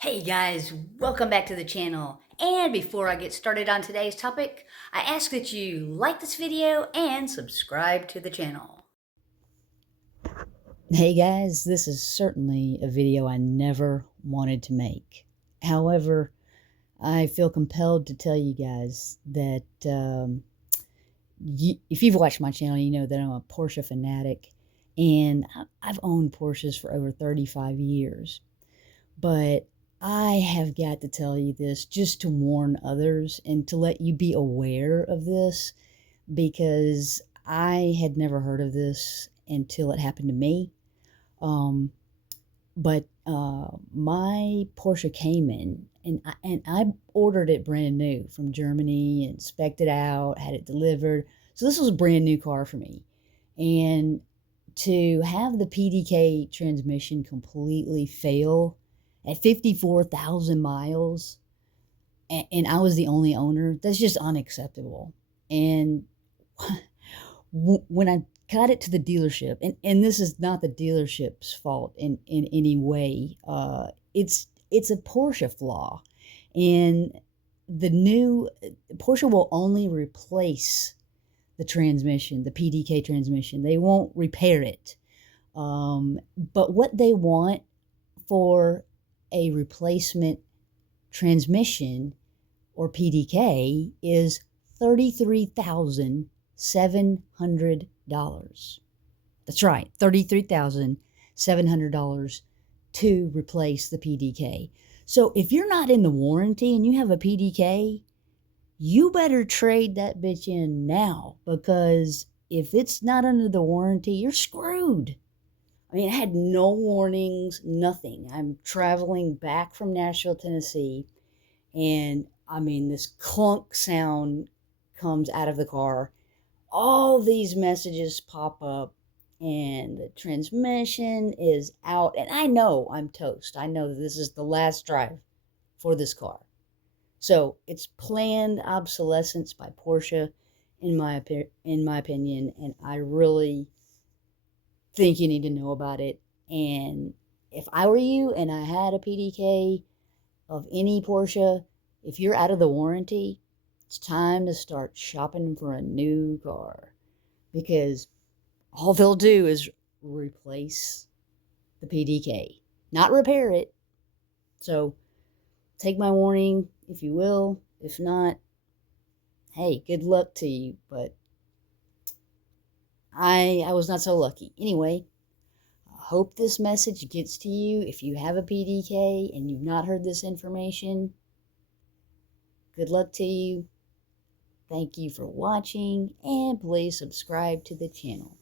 Hey guys, welcome back to the channel. And before I get started on today's topic, I ask that you like this video and subscribe to the channel. Hey guys, this is certainly a video I never wanted to make. However, I feel compelled to tell you guys that if you've watched my channel, you know that I'm a Porsche fanatic, and I've owned Porsches for over 35 years. But I have got to tell you this just to warn others and to let you be aware of this, because I had never heard of this until it happened to me. But my Porsche came in, and I ordered it brand new from Germany, and spec'd it out, had it delivered. So this was a brand new car for me. And to have the PDK transmission completely fail at 54,000 miles, and I was the only owner, that's just unacceptable. And when I got it to the dealership, and this is not the dealership's fault in any way, it's a Porsche flaw, and the new Porsche will only replace the transmission, the PDK transmission. They won't repair it. But what they want for a replacement transmission or PDK is $33,700. That's right, $33,700 to replace the PDK. So if you're not in the warranty and you have a PDK, you better trade that bitch in now, because if it's not under the warranty, you're screwed. I mean, I had no warnings, nothing. I'm traveling back from Nashville, Tennessee, and I mean, this clunk sound comes out of the car. All these messages pop up, and the transmission is out. And I know I'm toast. I know that this is the last drive for this car. So it's planned obsolescence by Porsche, in my opinion, and I really think you need to know about it. And if I were you and I had a PDK of any Porsche, if you're out of the warranty, it's time to start shopping for a new car, because all they'll do is replace the PDK, not repair it. So take my warning if you will. If not, hey, good luck to you. But I was not so lucky. Anyway, I hope this message gets to you. If you have a PDK and you've not heard this information, good luck to you. Thank you for watching, and please subscribe to the channel.